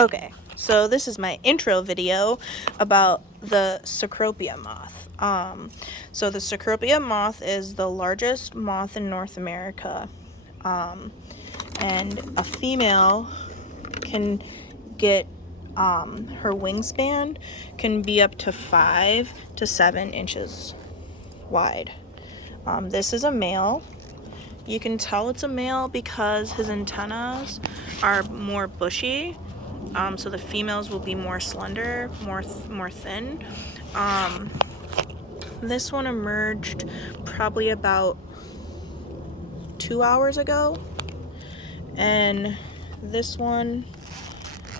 Okay, so this is my intro video about the Cecropia moth. So the Cecropia moth is the largest moth in North America, and a female can get her wingspan can be up to 5 to 7 inches wide. This is a male. You can tell it's a male because his antennas are more bushy. So the females will be more slender, more thin. This one emerged probably about 2 hours ago, and this one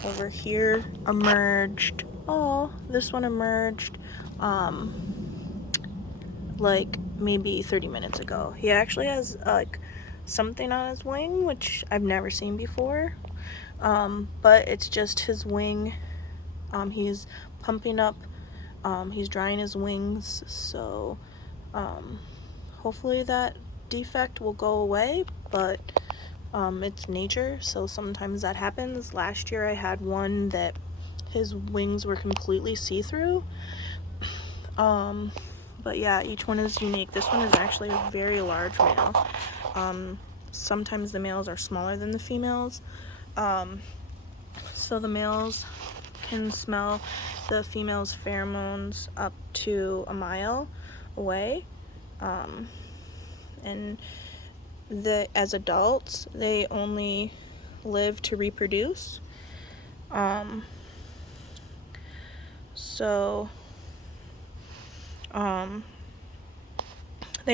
over here emerged. Oh, this one emerged like maybe 30 minutes ago. He actually has like something on his wing, which I've never seen before. But it's just his wing. He's pumping up, he's drying his wings, so hopefully that defect will go away, but it's nature, so sometimes that happens. Last year I had one that his wings were completely see-through. But yeah, each one is unique. This one is actually a very large male. Sometimes the males are smaller than the females. So the males can smell the female's pheromones up to a mile away. And as adults, they only live to reproduce. They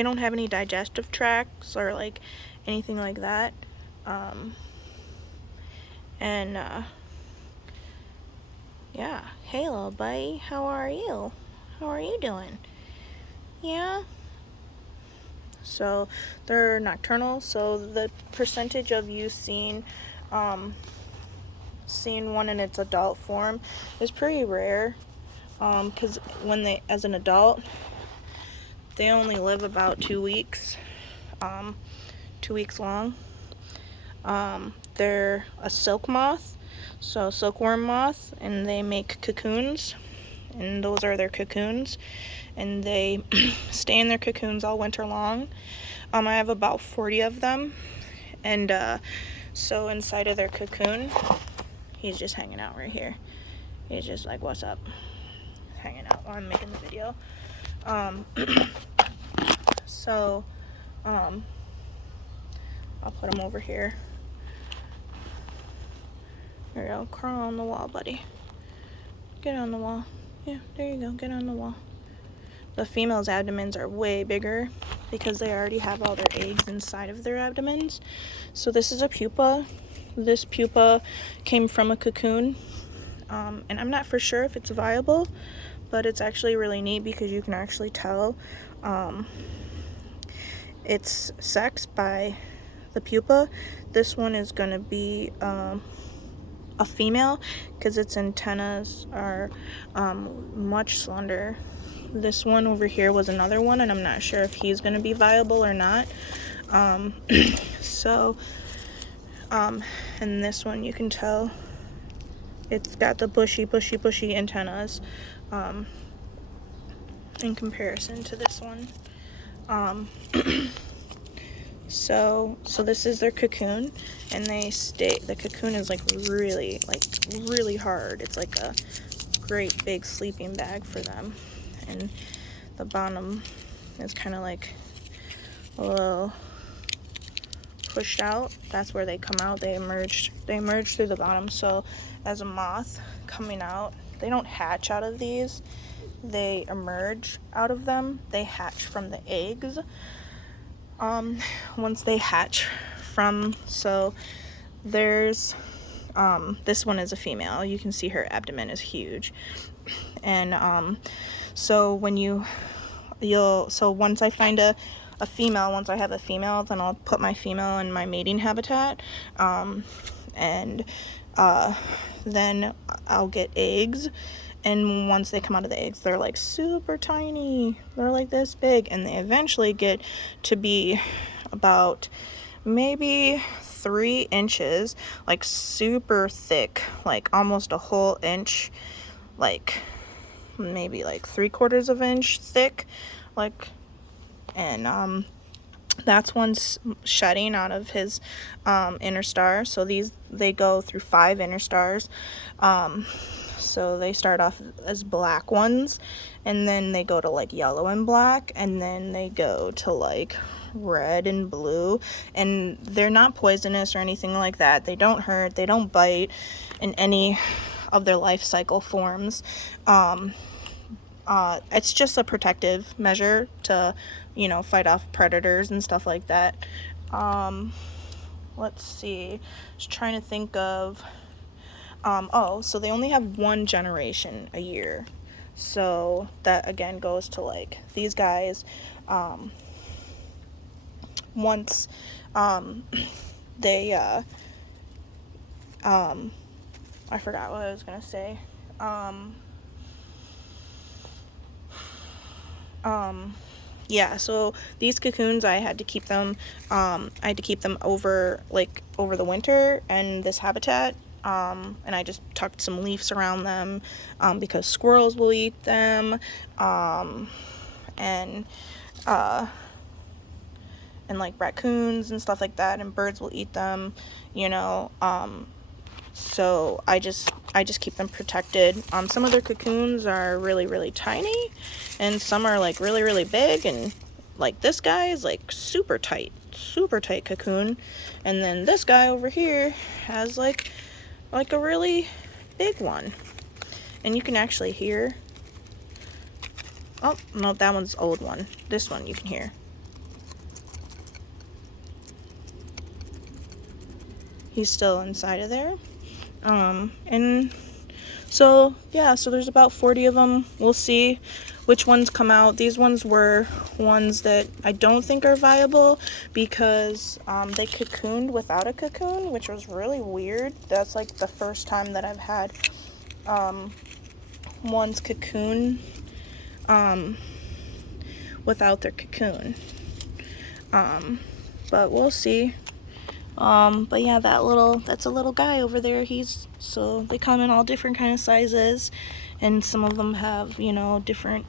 don't have any digestive tracts or like anything like that. Yeah. Hey, little buddy, how are you? How are you doing? Yeah. So they're nocturnal, so the percentage of you seeing one in its adult form is pretty rare, because as an adult, they only live about 2 weeks, 2 weeks long. They're a silk moth, so silkworm moth, and they make cocoons, and those are their cocoons, and they stay in their cocoons all winter long. I have about 40 of them, and so inside of their cocoon, he's just hanging out right here. He's just like, what's up? Hanging out while I'm making the video. So I'll put him over here. There you go. Crawl on the wall, buddy. Get on the wall. Yeah, there you go. Get on the wall. The female's abdomens are way bigger because they already have all their eggs inside of their abdomens. So this is a pupa. This pupa came from a cocoon. And I'm not for sure if it's viable, but it's actually really neat because you can actually tell its sex by the pupa. This one is going to be a female because its antennas are much slender. This one over here was another one, and I'm not sure if he's going to be viable or not. And this one, you can tell it's got the bushy antennas in comparison to this one. So this is their cocoon, and the cocoon is like really hard. It's like a great big sleeping bag for them, and the bottom is kind of like a little pushed out. That's where they come out. They emerge through the bottom. So as a moth coming out, they don't hatch out of these, they emerge out of them. They hatch from the eggs. Once they hatch so there's this one is a female. You can see her abdomen is huge, and so once I find a female, once I have a female, then I'll put my female in my mating habitat, and then I'll get eggs. And once they come out of the eggs, they're like super tiny. They're like this big, and they eventually get to be about maybe 3 inches, like super thick, like almost a whole inch, like maybe like 3/4 of an inch thick, like, and that's one's shedding out of his inner star. So they go through 5 inner stars. So they start off as black ones, and then they go to like yellow and black, and then they go to like red and blue. And they're not poisonous or anything like that. They don't hurt, they don't bite in any of their life cycle forms. It's just a protective measure to, fight off predators and stuff like that. Let's see, just trying to think of, so they only have 1 generation a year. So that again goes to like these guys, once, they, I forgot what I was gonna say. Yeah, so these cocoons, I had to keep them over the winter in this habitat, and I just tucked some leaves around them, because squirrels will eat them, and like raccoons and stuff like that, and birds will eat them, so I just keep them protected. Some of their cocoons are really, really tiny, and some are like really, really big, and like this guy is like super tight cocoon, and then this guy over here has like a really big one, and you can actually hear, oh no, that one's old one. This one you can hear. He's still inside of there. And so yeah, so there's about 40 of them. We'll see which ones come out. These ones were ones that I don't think are viable because they cocooned without a cocoon, which was really weird. That's like the first time that I've had ones cocoon without their cocoon. But we'll see. But yeah, that's a little guy over there. So they come in all different kind of sizes, and some of them have, different,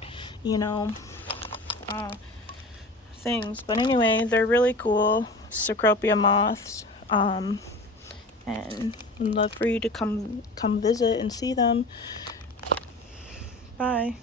things. But anyway, they're really cool. Cecropia moths. And I'd love for you to come visit and see them. Bye.